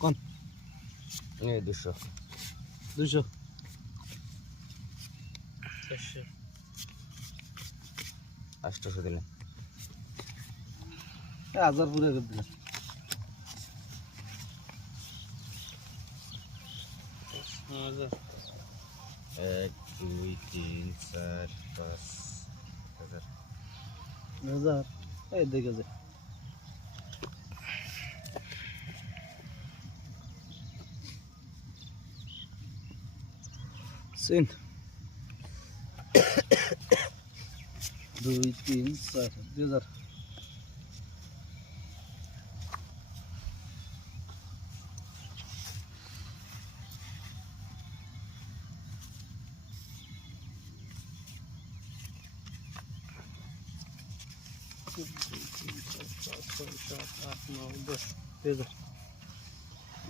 কোন এই 200 200 800 দিলেন 1000 পুরো করে দিলাম 1 2 3 4 5 হাজার 1000 এই দেখে যে সিন 2 3 4 2000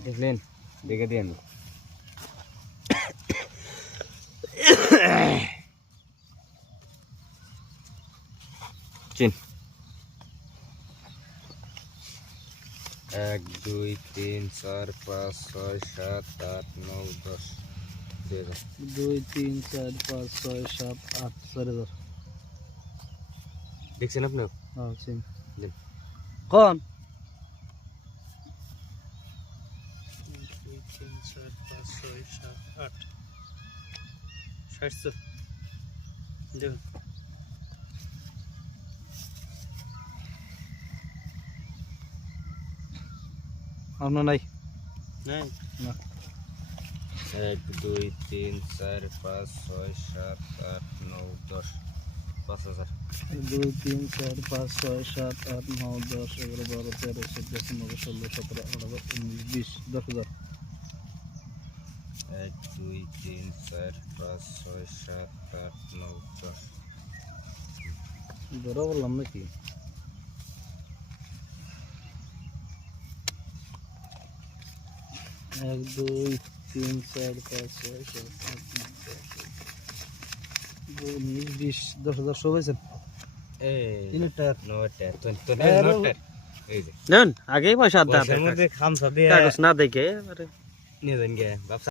দেখলেন দেখে দিন চিন 1 2 3 4 5 6 7 8 9 10 2 3 4 5 6 7 8 4000 দেখছেন আপনি হ্যাঁ সিন দিন কোন 2 3 4 5 6 7 8 60 দেখুন আপনার নাই নাই না 1 2 3 4 5 6 7 8 9 10 5000 2 3 4 5 6 7 8 9 10 11 12 13 14 15 16 17 18 19 20 10000 1 2 3 4 5 6 7 8 9 10 ধরা বললাম নাকি এক দুই তিন চার পাঁচ ছয় সাত আট নয় 19 20 10,000 সব হয়েছে এই তিনের টায়ার নটা তো এই নটা এই যে নেন আগেই পয়সা দাও পয়সার মধ্যে খামসা দিয়ে কাগজ না দেখে নিয়ে যান গে